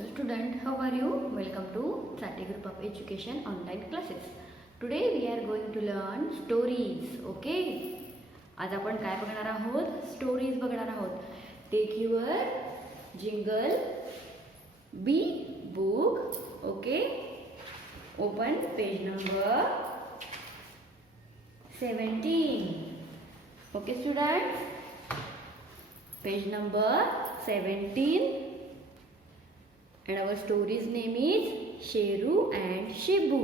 Hello student, how are you? Welcome to Sati Group of Education online classes. Today we are going to learn stories. Okay? आज आपण काय बघणार आहोत? Stories बघणार आहोत. Take your jingle, be book. Okay? Open page number 17. Okay students? Page number 17. And our story's name is Sheru and Shibu.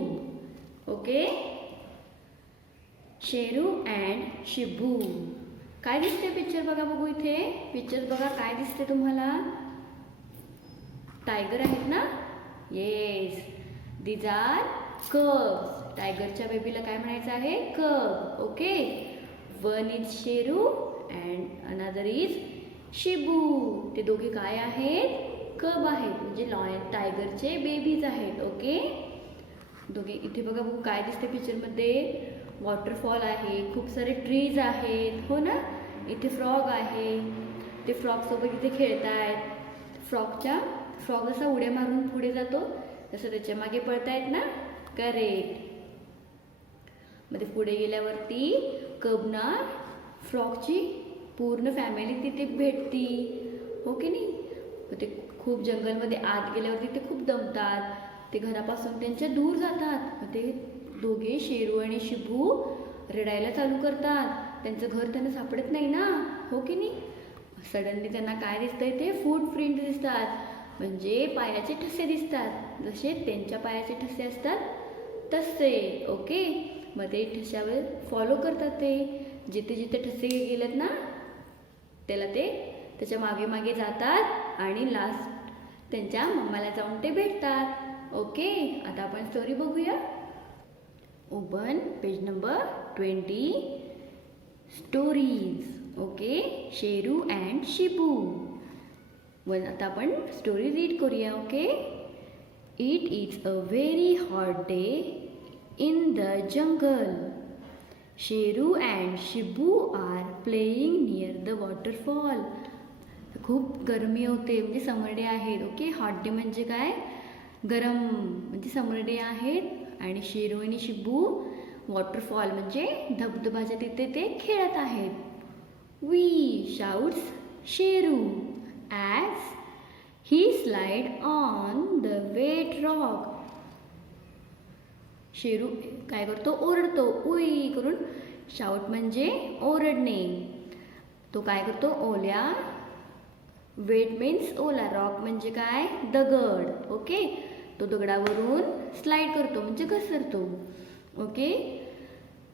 Okay? Sheru and Shibu. काय दिसते picture बघा बघू इथे. पिक्चर बघा काय दिसते तुम्हाला. टायगर आहेत ना. Yes, these are cubs. टायगरच्या बेबीला काय म्हणायचं आहे. Cub. Okay. One is Sheru and another is Shibu. ते दोघे काय आहेत. कब आहेत, म्हणजे लॉयन टायगरचे बेबीज आहेत. ओके. दोघे इथे बघा बघू काय दिसते पिक्चरमध्ये. वॉटरफॉल आहे, खूप सारे ट्रीज आहेत, हो ना. इथे फ्रॉग आहे, ते फ्रॉगसोबत इथे खेळत आहेत. फ्रॉग जसा उड्या मारून पुढे जातो तसं त्याच्या मागे पळतायत ना. करेक्ट. मध्ये पुढे गेल्यावरती कबना फ्रॉगची पूर्ण फॅमिली तिथे भेटती, हो की नाही. ते खूप जंगलमध्ये आत गेल्यावरती ते खूप दमतात. ते घरापासून त्यांच्या दूर जातात. ते दोघे शेरू आणि शिबू रडायला चालू करतात. त्यांचं घर त्यांना सापडत नाही ना, हो की नाही. सडनली त्यांना काय दिसतंय. ते फूट प्रिंट दिसतात, म्हणजे पायाचे ठसे दिसतात. जसे त्यांच्या पायाचे ठसे असतात तसे. ओके. मग ते ठशावर फॉलो करतात. ते जिथे जिथे ठसे गेलेत ना त्याला ते त्याच्या मागे मागे जातात आणि लास्ट त्यांच्या मम्माला जाऊन ते भेटतात. ओके. आता आपण स्टोरी बघूया. Open page number 20. Stories. Okay. Sheru and Shibu. आता आपण स्टोरी रीड करूया. Okay. It is a very hot day in the jungle. Sheru and Shibu are playing near the waterfall. खूप गरमी होते, म्हणजे समर डे आहेत. ओके. हॉट डे म्हणजे काय. गरम, म्हणजे समर डे आहेत. आणि शेरू आणि शिबू वॉटरफॉल म्हणजे धबधबाच्या तिथे ते खेळत आहेत. Wee shouts Sheru as he slide on the wet rock. Sheru काय करतो. ओरडतो. उई करून. शाउट म्हणजे ओरडणे. तो काय करतो. ओल्या, वेट मीन्स ओला, रॉक म्हणजे काय. दगड. ओके. तो दगडावरून स्लाइड करतो म्हणजे घसरतो. Okay.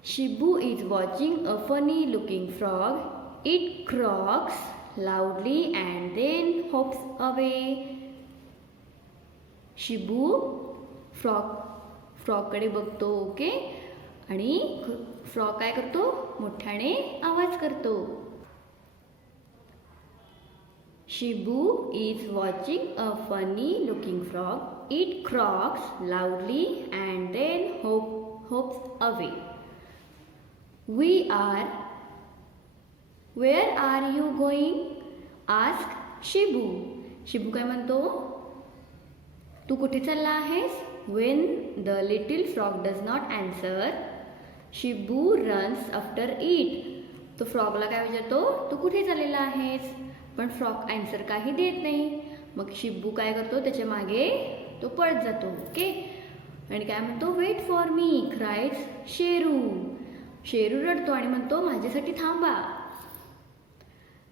Shibu is watching a funny looking frog. It croaks loudly and then hops away. Shibu फ्रॉगकडे बघतो. ओके. आणि फ्रॉग काय करतो. मोठ्याने आवाज करतो. Shibu is watching a funny looking frog. It croaks loudly and then hops away. Where are you going? Ask Shibu. Shibu काय म्हणतो. तू कुठे चालला आहेस. When the little frog does not answer, Shibu runs after it. तो फ्रॉगला काय विचारतो. तू कुठे चाललेला आहेस. पण फ्रॉग आन्सर काही देत नाही. मग शिबू काय करतो. त्याच्या मागे तो पळत जातो. ओके. आणि काय म्हणतो. Wait for me cries Sheru. Sheru रडतो आणि म्हणतो माझ्यासाठी थांबा.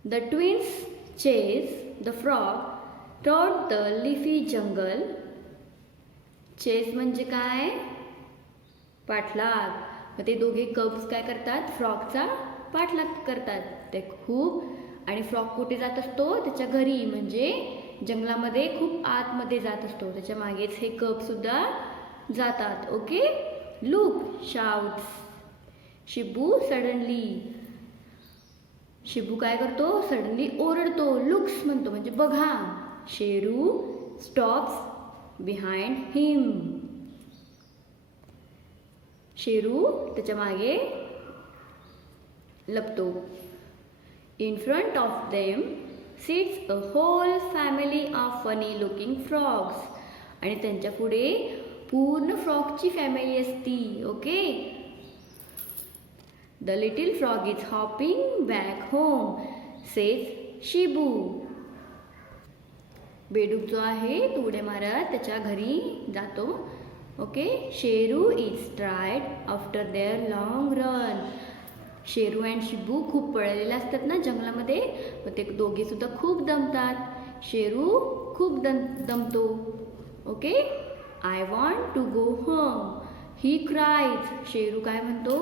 The twins chase the frog through the leafy jungle. Chase म्हणजे काय. पाठलाग. मग ते दोघे कब्स काय करतात. फ्रॉगचा पाठलाग करतात. ते खूप. आणि फ्रॉग कुठे जात असतो. त्याच्या घरी, म्हणजे जंगलामध्ये खूप आतमध्ये जात असतो. त्याच्या मागेच हे कब सुद्धा जातात. Okay. Look shouts Shibu suddenly. Shibu काय करतो. सडनली ओरडतो. लुक्स म्हणतो म्हणजे बघा. Sheru stops behind him. Sheru त्याच्या मागे लपतो. In front of them sits a whole family of funny looking frogs. आणि त्यांच्या पुढे पूर्ण फ्रॉगची फॅमिली असती. Okay. The little frog is hopping back home, says Shibu. बेडूक जो आहे तो उड्या मारत त्याच्या घरी जातो. Okay. Sheru is tired after their long run. Sheru and Shibu खूप पळलेले असतात ना जंगलामध्ये, मग ते दोघे सुद्धा खूप दमतात. शेरू खूप दमतो. Okay. I want to go home, he cries. Sheru काय म्हणतो,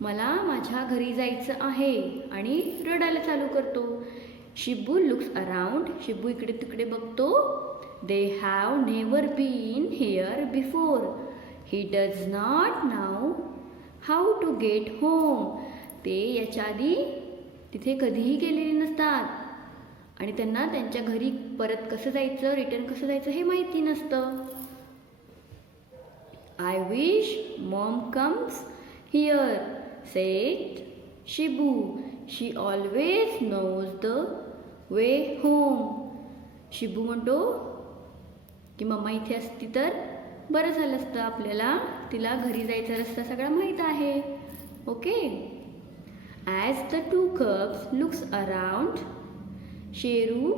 मला माझ्या घरी जायचं आहे आणि रडायला चालू करतो. Shibu looks around. शिबू इकडे तिकडे बघतो. They have never been here before. He does not know how to get home. ते याच्या आधी तिथे कधीही गेलेले नसतात आणि त्यांना त्यांच्या घरी परत कसं जायचं, रिटर्न कसं जायचं हे माहिती नसतं. I wish mom comes here, said Shibu. She always knows the way home. Shibu म्हणतो की मम्मा इथे असती तर बरं झालं असतं, आपल्याला तिला घरी जायचा रस्ता सगळा माहीत आहे. Okay. As the two cubs looks around, Sheru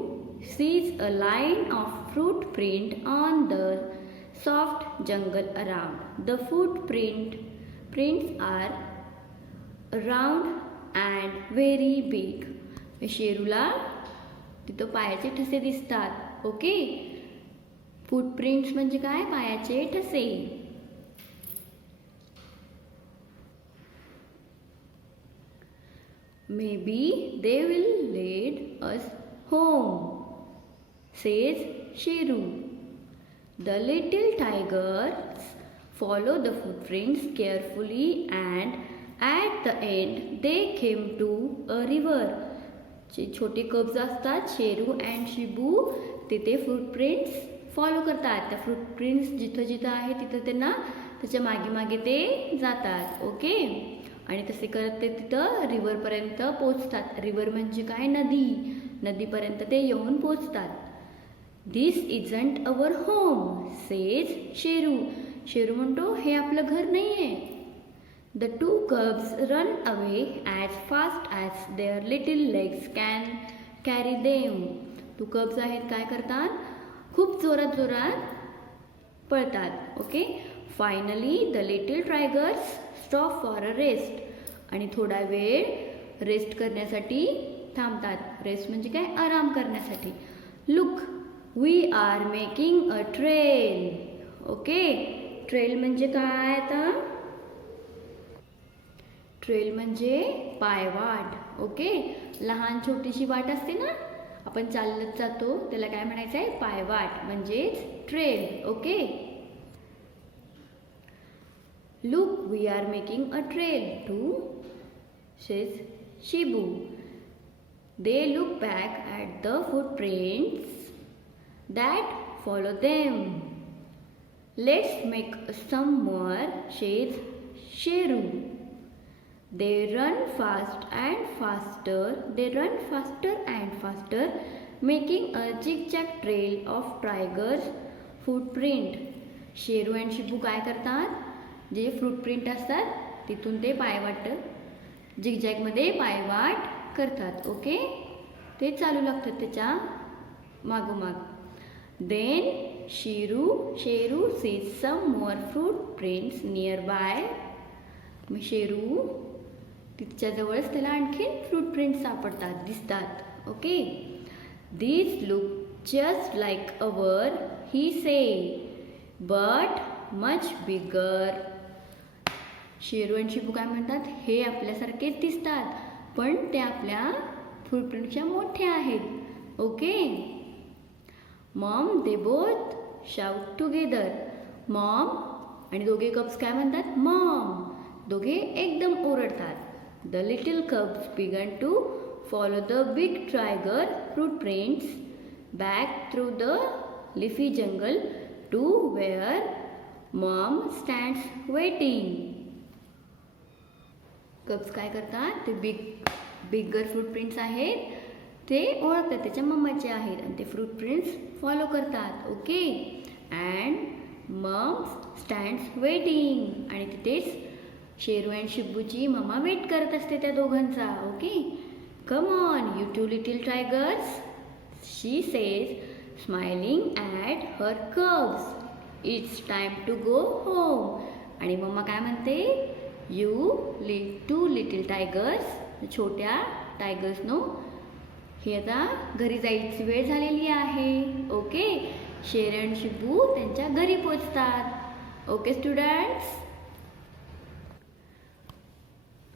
sees a line of fruit print on the soft jungle around. The prints are round and very big. शेरूला तिथं पायाचे ठसे दिसतात. ओके. फूटप्रिंट्स म्हणजे काय, पायाचे ठसे. Maybe they will lead us home, says Sheru. The little tigers follow the footprints carefully and at the end they came to a river. जे छोटे कब्स असतात शेरू अँड शिबू, ते फूटप्रिंट्स फॉलो करतात. त्या फूटप्रिंट्स जिथं जिथं आहे तिथं त्यांना त्याच्या मागे मागे ते जातात. ओके. आणि तसे करत ते तिथं रिव्हरपर्यंत पोचतात. रिव्हर म्हणजे काय, नदी. नदीपर्यंत ते येऊन पोचतात. This isn't our home, says Sheru. Sheru म्हणतो हे आपलं घर नाही आहे. The two cubs run away as fast as their little legs can carry them. Two cubs आहेत काय करतात, खूप जोरात जोरात पळतात. Okay. Finally the little tigers stop for a rest. आणि थोडा वेळ रेस्ट करण्यासाठी थांबतात. रेस्ट म्हणजे काय, आराम करण्यासाठी. Look we are making a trail. Okay. Trail म्हणजे काय, आता ट्रेल म्हणजे पायवाट. ओके. लहान छोटीशी वाट असते ना, आपण चालत जातो, त्याला काय म्हणायचं आहे, पायवाट म्हणजेच trail. Okay. Look we are making a trail too, says Shibu. They look back at the footprints that follow them. Let's make some more, says Sheru. They run fast and faster. They run faster and faster, making a zigzag trail of tigers' footprint. Sheru and Shibu काय करतात, जे footprint असतात तिथून ते पायवाट झिगझॅगमध्ये पायवाट करतात. Okay. ते चालू लागतात त्याच्या मागोमाग. Then Sheru sees some more footprints nearby. मग शेरू तिच्याजवळच त्याला आणखीन फूटप्रिंट सापडतात, दिसतात. Okay. These look just like our, he say, but much bigger. Sheru आणि शिबू काय म्हणतात, हे आपल्यासारखेच दिसतात पण ते आपल्या फूटप्रिंटच्या मोठे आहेत. Okay. Maugham they both shout together. Maugham आणि दोघे कप्स काय म्हणतात, मॉम. दोघे एकदम ओरडतात. The little कब्स began to follow the big tiger footprints back through the leafy jungle to where mom stands waiting. कब्स काय करतात, ते बिगर फूटप्रिंट्स आहेत ते ओळखतात त्याच्या मम्माचे आहेत आणि ते फ्रूट प्रिंट्स फॉलो करतात. Okay. And mum stands waiting, आणि तिथेच शेरू अँड शिब्बूची मम्मा वेट करत असते त्या दोघांचा. Okay. Come on you two little tigers, she says, smiling at her cubs. It's time to go home. आणि मम्मा काय म्हणते, यू टू लिटिल टायगर्स, छोट्या टायगर्सनो, ही आता घरी जायची वेळ झालेली आहे. ओके. शेर अँड शिब्बू त्यांच्या घरी पोचतात. ओके स्टुडंट्स,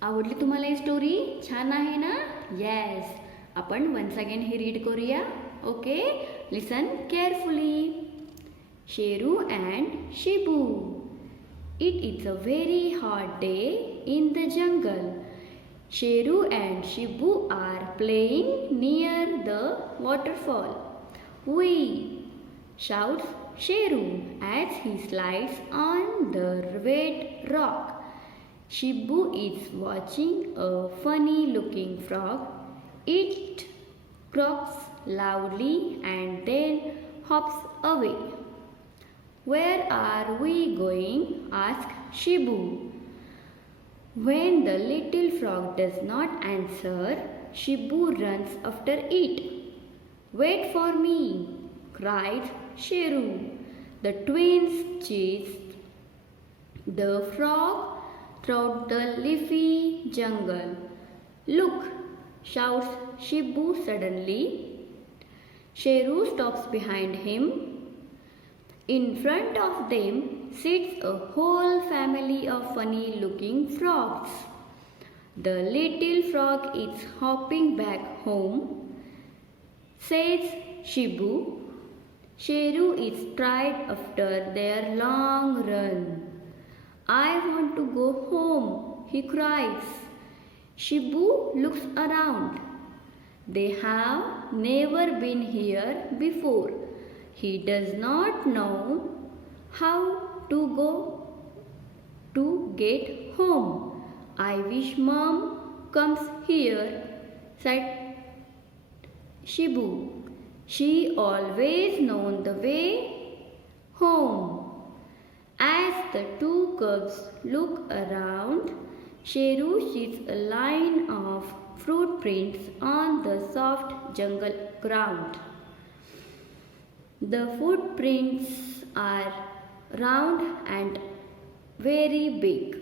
आवडली तुम्हाला ही स्टोरी? छान आहे ना? येस. आपण वन्स अगेन हे रीड करूया. Okay. Listen carefully. Sheru and Shibu. It is a very hot day in the jungle. Sheru and Shibu are playing near the waterfall. Whee! Shouts Sheru as he slides on the wet rock. Shibu is watching a funny looking frog. It croaks loudly and then hops away. Where are we going? Asked Shibu. When the little frog does not answer, Shibu runs after it. Wait for me, cried Sheru. The twins chased the frog through the leafy jungle. Look, shouts Shibu suddenly. Sheru stops behind him. In front of them sits a whole family of funny-looking frogs. The little frog is hopping back home, says Shibu. Sheru is tired after their long run. I want to go home, he cries. Shibu looks around. They have never been here before. He does not know how to go to get home. I wish Mom comes here, said Shibu. She always knows the way home. As the two cubs look around, Sheru sees a line of footprints on the soft jungle ground. The footprints are round and very big.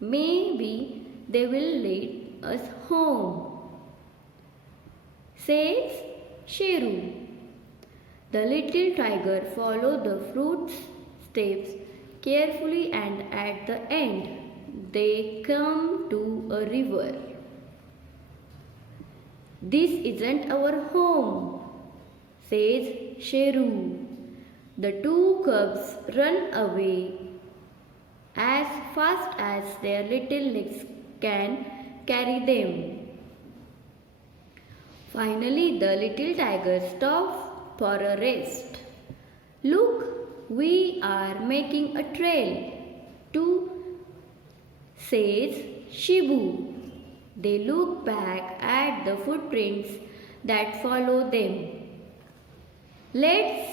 Maybe they will lead us home, says Sheru. The little tiger followed the footsteps carefully, and at the end they come to a river. This isn't our home, says Sheru. The two cubs run away as fast as their little legs can carry them. Finally, the little tiger stops for a rest. Look, we are making a trail, too, says Shibu. They look back at the footprints that follow them. Let's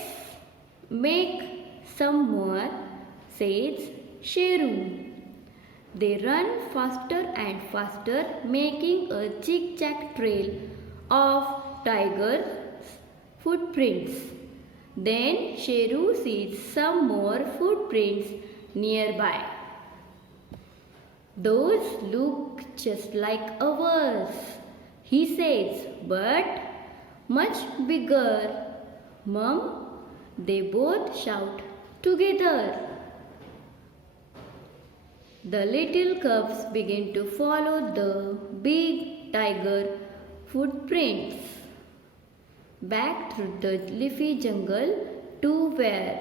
make some more, says Sheru. They run faster and faster, making a zigzag trail of tiger's footprints. Then Sheru sees some more footprints nearby. Those look just like ours, he says, but much bigger. Mom, they both shout together. The little cubs begin to follow the big tiger footprints back through the leafy jungle to where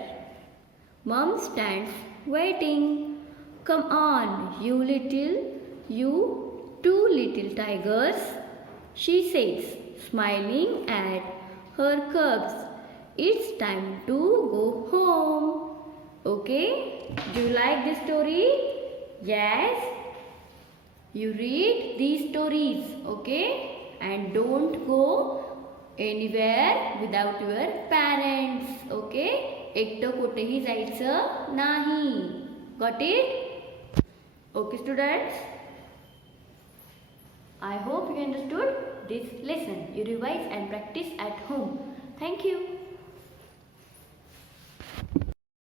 Mom stands waiting. Come on, you two little tigers, she says, smiling at her cubs. It's time to go home. Okay? Do you like this story? Yes? You read these stories, okay? And don't go anywhere without your parents. Okay, एकटं कुठेही जायचं नाही. Got it? Okay students, I hope you understood this lesson. You revise and practice at home. Thank you.